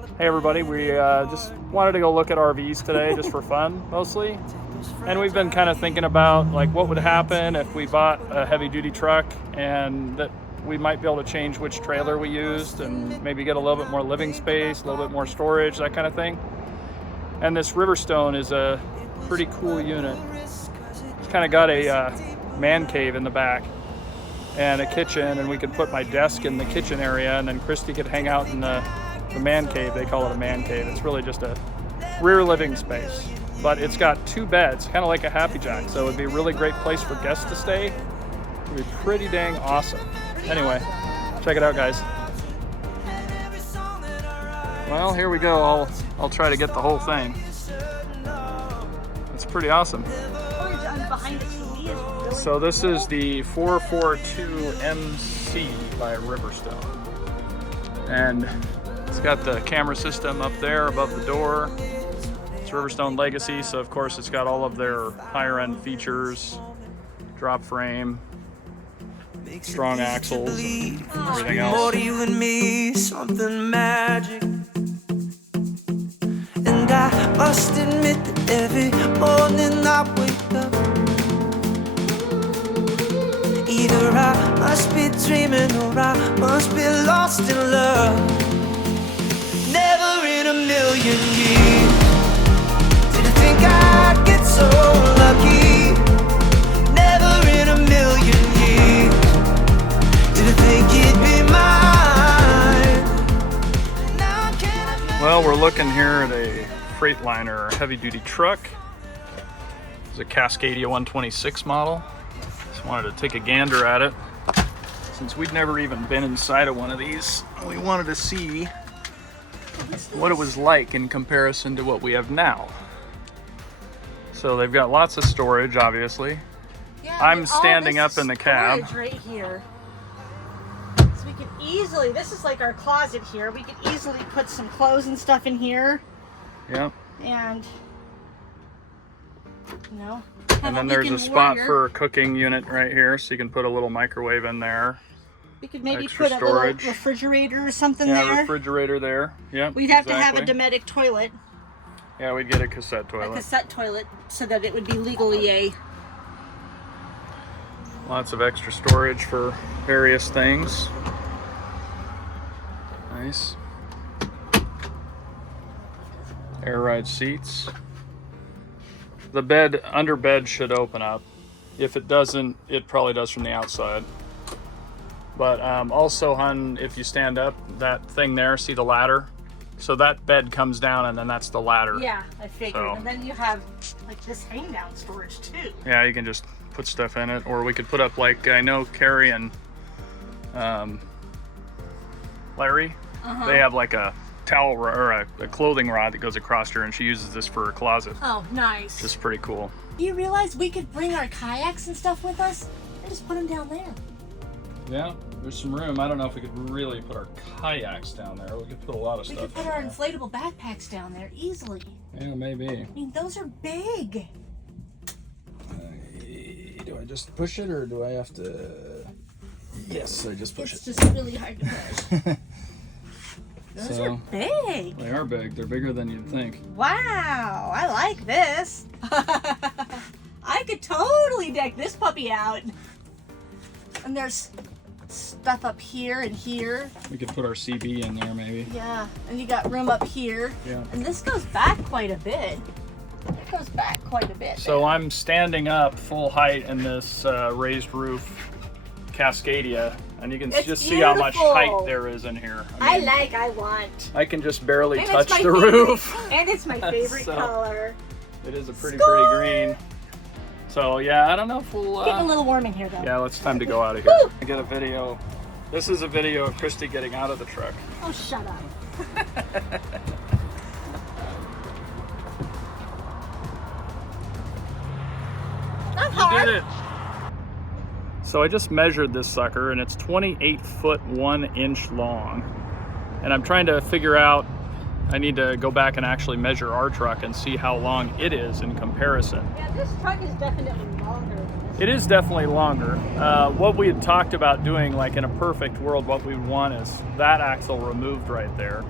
Hey everybody, we just wanted to go look at RVs today just for fun mostly. And we've been kind of thinking about like what would happen if we bought a heavy duty truck, and that we might be able to change which trailer we used and maybe get a little bit more living space, a little bit more storage, that kind of thing. And this Riverstone is a pretty cool unit. It's kind of got a man cave in the back and a kitchen, and we could put my desk in the kitchen area, and then Christy could hang out in the man cave. They call it a man cave. It's really just a rear living space, but it's got 2 beds, kind of like a Happy Jack, so it'd be a really great place for guests to stay. It'd be pretty dang awesome. Anyway, check it out, guys. Well, here we go. I'll try to get the whole thing. It's pretty awesome. So this is the 442MC by Riverstone, and it's got the camera system up there above the door. It's Riverstone Legacy, so of course it's got all of their higher end features, drop frame, strong axles, and everything else. You and me, something magic. And I must admit that every morning I wake up, either I must be dreaming or I must be lost in love. Never in a million years did I think I'd get so lucky. Never in a million years did I think it'd be mine. Now can I... Well, we're looking here at a Freightliner heavy-duty truck. It's a Cascadia 126 model. Just wanted to take a gander at it. Since we'd never even been inside of one of these, we wanted to see what it was like in comparison to what we have now. So they've got lots of storage, obviously. Yeah, I'm standing up in the cab. Right here. So we could easily, this is like our closet here. We could easily put some clothes and stuff in here. Yep. And, you know. And then there's a spot for a cooking unit right here, so you can put a little microwave in there. We could maybe Extra put storage. a little refrigerator or something Yeah, there. refrigerator there. Yep. We'd have to have a Dometic toilet. Yeah, we'd get a cassette toilet. A cassette toilet, so that it would be legally a... Lots of extra storage for various things. Nice. Air ride seats. The bed, under bed should open up. If it doesn't, it probably does from the outside. But also, hon, if you stand up, that thing there, see the ladder? So that bed comes down, and then that's the ladder. Yeah, I figured. So, and then you have like this hang down storage too. Yeah, you can just put stuff in it, or we could put up, like, I know Carrie and Larry, they have like a towel or a clothing rod that goes across her, and she uses this for her closet. Oh, nice. Just pretty cool. Do you realize we could bring our kayaks and stuff with us and just put them down there? Yeah, there's some room. I don't know if we could really put our kayaks down there. We could put a lot of We stuff could put in our there. inflatable backpacks down there easily. Yeah, maybe. I mean, those are big. Do I just push it, or do I have to? Yes, I just push It's it. just really hard to push. Those So, are big. they are big. They're bigger than you'd think. Wow, I like this. I could totally deck this puppy out. And there's stuff up here and here. We could put our CB in there, maybe. Yeah, and you got room up here. Yeah. And this goes back quite a bit. It goes back quite a bit. So I'm standing up full height in this raised roof Cascadia, and you can It's just see how much beautiful. height there is in here. I want. I can just barely And touch it's my the favorite- roof. And it's my favorite So- color. It is a pretty Score! green. So yeah, I don't know if we'll. Getting a little warm in here though. Yeah, it's time to go out of here. Woo! I get a video. This is a video of Christy getting out of the truck. Oh, shut up. Not You hard. did it. So I just measured this sucker, and it's 28 foot 1 inch long. And I'm trying to figure out, I need to go back and actually measure our truck and see how long it is in comparison. Yeah, this truck is definitely longer than this. It is definitely longer. What we had talked about doing, like in a perfect world, what we would want is that axle removed right there.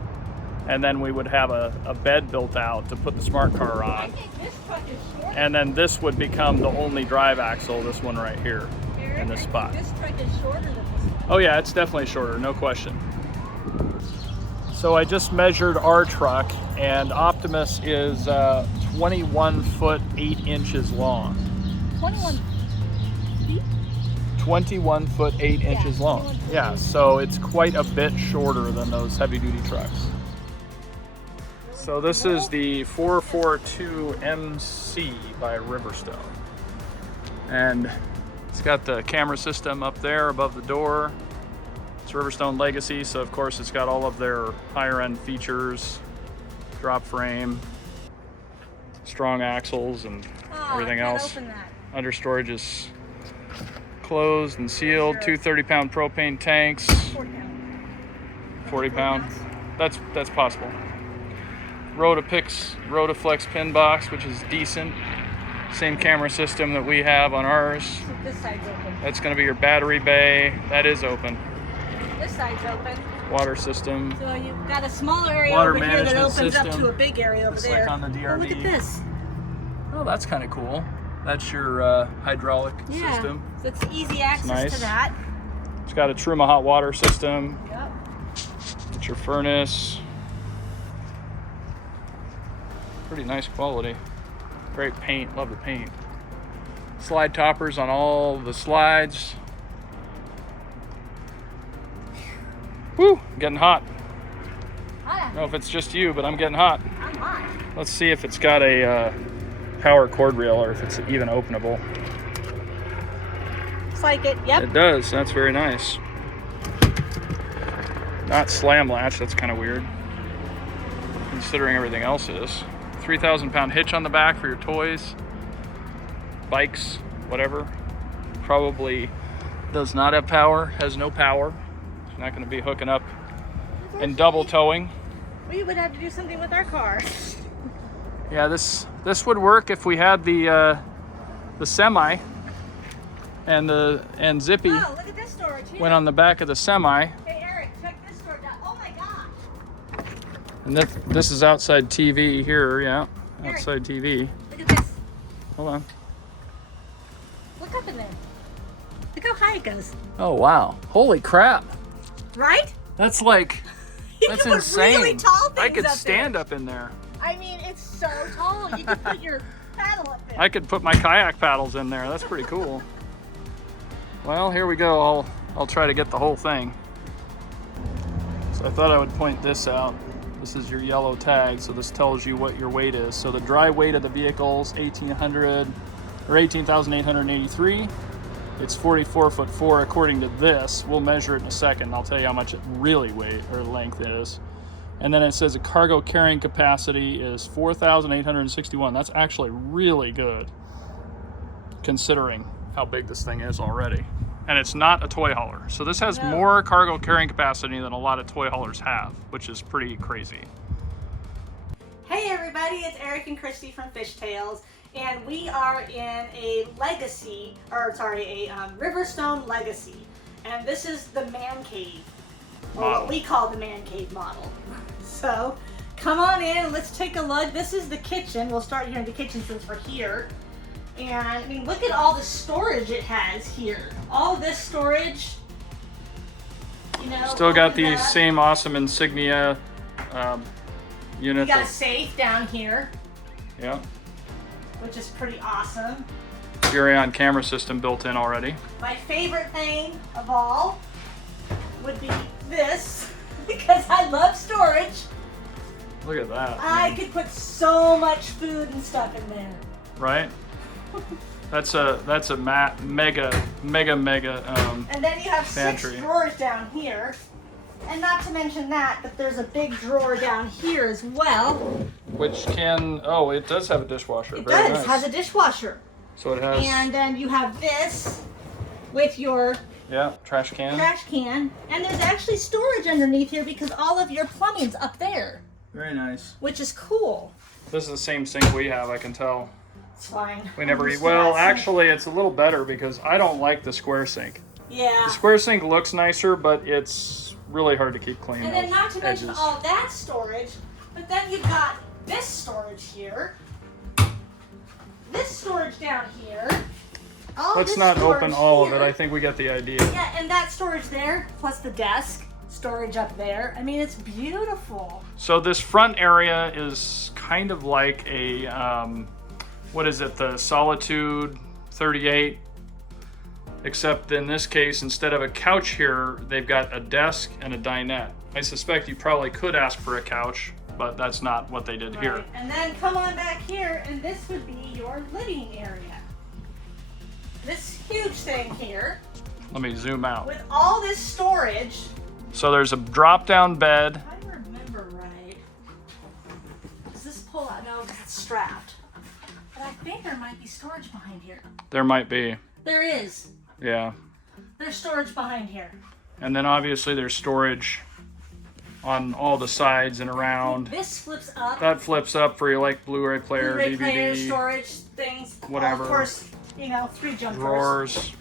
And then we would have a bed built out to put the smart car I on. think this truck is short. And then this would become the only drive axle, this one right here Eric, in this spot. This truck is shorter than this one. Oh yeah, it's definitely shorter, no question. So I just measured our truck, and Optimus is 21 foot 8 inches long. 21 feet? 21 foot 8 inches long. 21 feet. Yeah, so it's quite a bit shorter than those heavy duty trucks. So this is the 442 MC by Riverstone. And it's got the camera system up there above the door. It's Riverstone Legacy, so of course it's got all of their higher end features, drop frame, strong axles, and everything else. Open that. Under storage is closed and sealed. Two 30-pound propane tanks. 40 pounds. 40 pound. That's possible. Rotaflex pin box, which is decent. Same camera system that we have on ours. So this side's open. That's going to be your battery bay. That is open. This side's open. Water system. So you've got a smaller area Water over here that management opens up system. to a big area over Just there. like on the DRV. Oh, look at this. Oh, that's kind of cool. That's your hydraulic Yeah. system. So it's easy access nice. to that. It's got a Truma hot water system. Yep. It's your furnace. Pretty nice quality. Great paint, love the paint. Slide toppers on all the slides. Woo, getting hot. I don't know if it's just you, but I'm getting hot. I'm hot. Let's see if it's got a power cord reel or if it's even openable. Looks like it. Yep. It does, that's very nice. Not slam latch, that's kind of weird. Considering everything else is. 3,000 pound hitch on the back for your toys, bikes, whatever. Probably does not have power, has no power. It's not going to be hooking up and double towing. We would have to do something with our car. Yeah, this would work if we had the semi and Zippy Oh, look at this storage here. went on the back of the semi. Hey Eric, check this storage out. Oh my gosh. And this is outside TV here, yeah. Eric. Outside TV. Look at this. Hold on. Look up in there. Look how high it goes. Oh wow. Holy crap. Right? That's like You that's can put insane. really tall things I could up stand there. up in there. I mean, it's so tall. You could put your paddle up there. I could put my kayak paddles in there. That's pretty cool. Well, here we go. I'll try to get the whole thing. So I thought I would point this out. This is your yellow tag, so this tells you what your weight is. So the dry weight of the vehicle is 18,883. It's 44'4" according to this. We'll measure it in a second. And I'll tell you how much it really weight or length is. And then it says the cargo carrying capacity is 4,861. That's actually really good, considering how big this thing is already. And it's not a toy hauler. So this has more cargo carrying capacity than a lot of toy haulers have, which is pretty crazy. Hey everybody, it's Eric and Christy from Fishtails, and we are in a Riverstone Legacy. And this is the man cave, or Model. what we call the man cave model. So come on in and let's take a look. This is the kitchen. We'll start here in the kitchen since we're here. And I mean, look at all the storage it has here. All this storage, you know. Still got open the up. same awesome insignia unit. You got a that- safe down here, yeah, which is pretty awesome. Furion camera system built in already. My favorite thing of all would be this, because I love storage. Look at that. I could put so much food and stuff in there. Right? That's a mega. And then you have pantry. 6 drawers down here. And not to mention that, but there's a big drawer down here as well. Which can, oh, it does have a dishwasher. It Very does, nice. has a dishwasher. So it has, And then you have this with your yeah, trash can. trash can. And there's actually storage underneath here because all of your plumbing's up there, Very nice. which is cool. This is the same sink we have, I can tell. It's fine. We never I'm eat. just Well, not- actually, it's a little better because I don't like the square sink. Yeah. The square sink looks nicer, but it's really hard to keep clean. And then those not to mention edges. all that storage, but then you've got this storage here, this storage down here. Let's this not storage open all of here. it. I think we get the idea. Yeah, and that storage there, plus the desk storage up there. I mean, it's beautiful. So this front area is kind of like a, what is it, the Solitude 38? Except in this case, instead of a couch here, they've got a desk and a dinette. I suspect you probably could ask for a couch, but that's not what they did here. Right. And then come on back here, and this would be your living area. This huge thing here, Let me zoom out. with all this storage. So there's a drop-down bed. If I remember right, does this pull out? No, because it's strapped. But I think there might be storage behind here. There might be, There is. yeah. There's storage behind here. And then obviously there's storage on all the sides and around. This flips up. That flips up for your like Blu-ray player, Blu-ray DVD, player, storage things. whatever. Of course, 3 jumpers. drawers,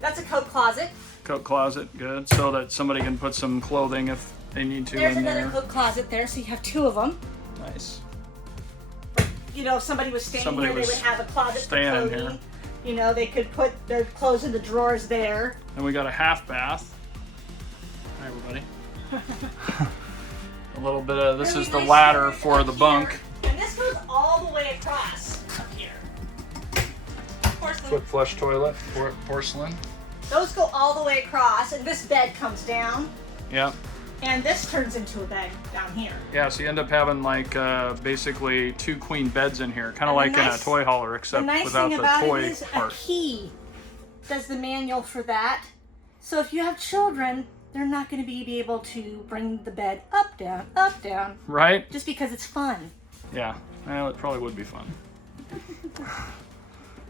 That's a coat closet. coat closet, good. So that somebody can put some clothing if they need to There's in another there. coat closet there, so you have 2 of them. Nice. If somebody was staying Somebody here, they was would have a closet for staying in clothing. here. They could put their clothes in the drawers there. And we got a half bath. Hi everybody. A little bit of, this Really is the nice ladder storage for up the here. bunk. And this goes all the way across up here. Porcelain. Foot flush toilet, porcelain. Those go all the way across, and this bed comes down, Yeah. and this turns into a bed down here. Yeah, so you end up having like basically 2 queen beds in here, kind And of like the in a nice- toy hauler, The except nice without thing the about toy it is part. a key does the manual for that. So if you have children, they're not going to be able to bring the bed up, down, Right? just because it's fun. Yeah. Well, it probably would be fun.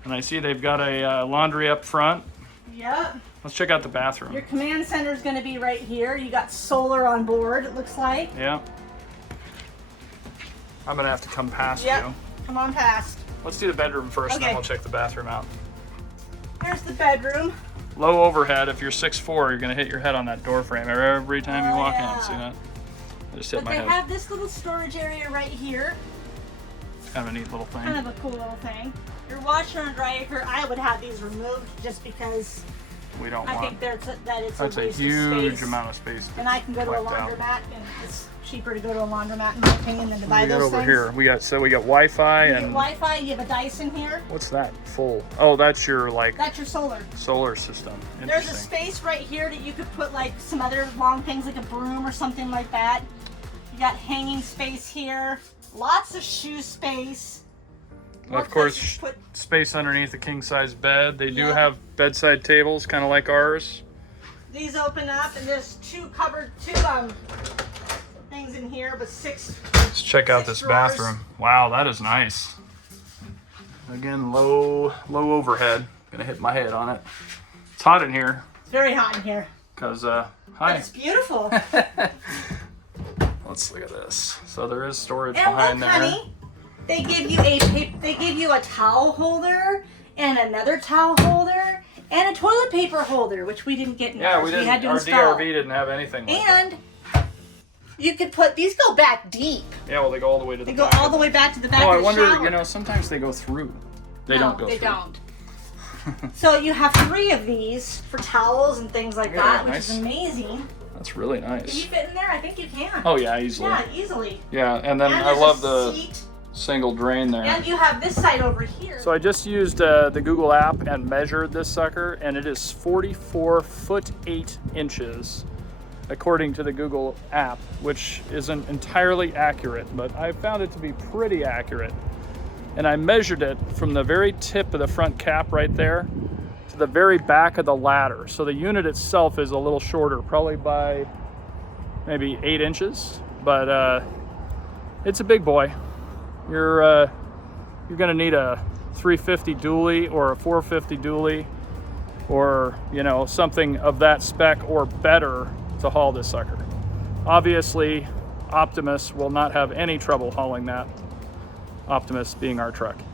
And I see they've got a laundry up front. Yep. Let's check out the bathroom. Your command center is going to be right here. You got solar on board, it looks like. Yeah. I'm gonna have to come past Yep. you. Come on past. Let's do the bedroom first, and then Okay. we'll check the bathroom out. There's the bedroom. Low overhead. If you're 6'4", you're gonna hit your head on that door frame every time you Oh, walk yeah. in. See that? I just hit But my they head. have this little storage area right here. Kind of a neat little thing. Kind of a cool little thing. Your washer and dryer, I would have these removed just because We don't I want. think that it's That's a a waste huge of space. amount of space. And I can go to a wiped out. laundromat, and it's cheaper to go to a laundromat in my opinion than to buy We got those over things. here. We got Wi-Fi You get and Wi-Fi. You have a Dyson here. what's that? Full. Oh, that's your like That's your solar. solar system. There's a Interesting. space right here that you could put like some other long things like a broom or something like that. You got hanging space here. Lots of shoe space. Of More course, places to put- space underneath the king-size bed. They do Yeah. have bedside tables, kind of like ours. These open up, and there's two things in here, but 6. Let's check out 6 this drawers. bathroom. Wow, that is nice. Again, low overhead. Gonna hit my head on it. It's hot in here, It's very hot in here, cause but hi. it's beautiful. Let's look at this. So there is storage And look, behind there. honey, they give you a towel holder and another towel holder and a toilet paper holder, which we didn't get in Yeah, ours. we didn't. had to Our install. DRV didn't have anything like that. And you could put these go back deep. Yeah, well, they go all the way to the They go back. all the way back to the back Oh, of I the wonder. shower. Sometimes they go through. They No, don't go they through. don't. So you have 3 of these for towels and things like Yeah, that, which nice. is amazing. That's really Can you nice. fit in there? I think you can. Oh yeah, easily. Yeah, easily. Yeah, and then And I there's love a the seat, single drain there. and you have this side over here. So I just used the Google app and measured this sucker, and it is 44 foot 8 inches, according to the Google app, which isn't entirely accurate, but I found it to be pretty accurate. And I measured it from the very tip of the front cap right there to the very back of the ladder. So the unit itself is a little shorter, probably by maybe 8 inches, but it's a big boy. You're gonna need a 350 dually or a 450 dually, or something of that spec or better to haul this sucker. Obviously, Optimus will not have any trouble hauling that. Optimus being our truck.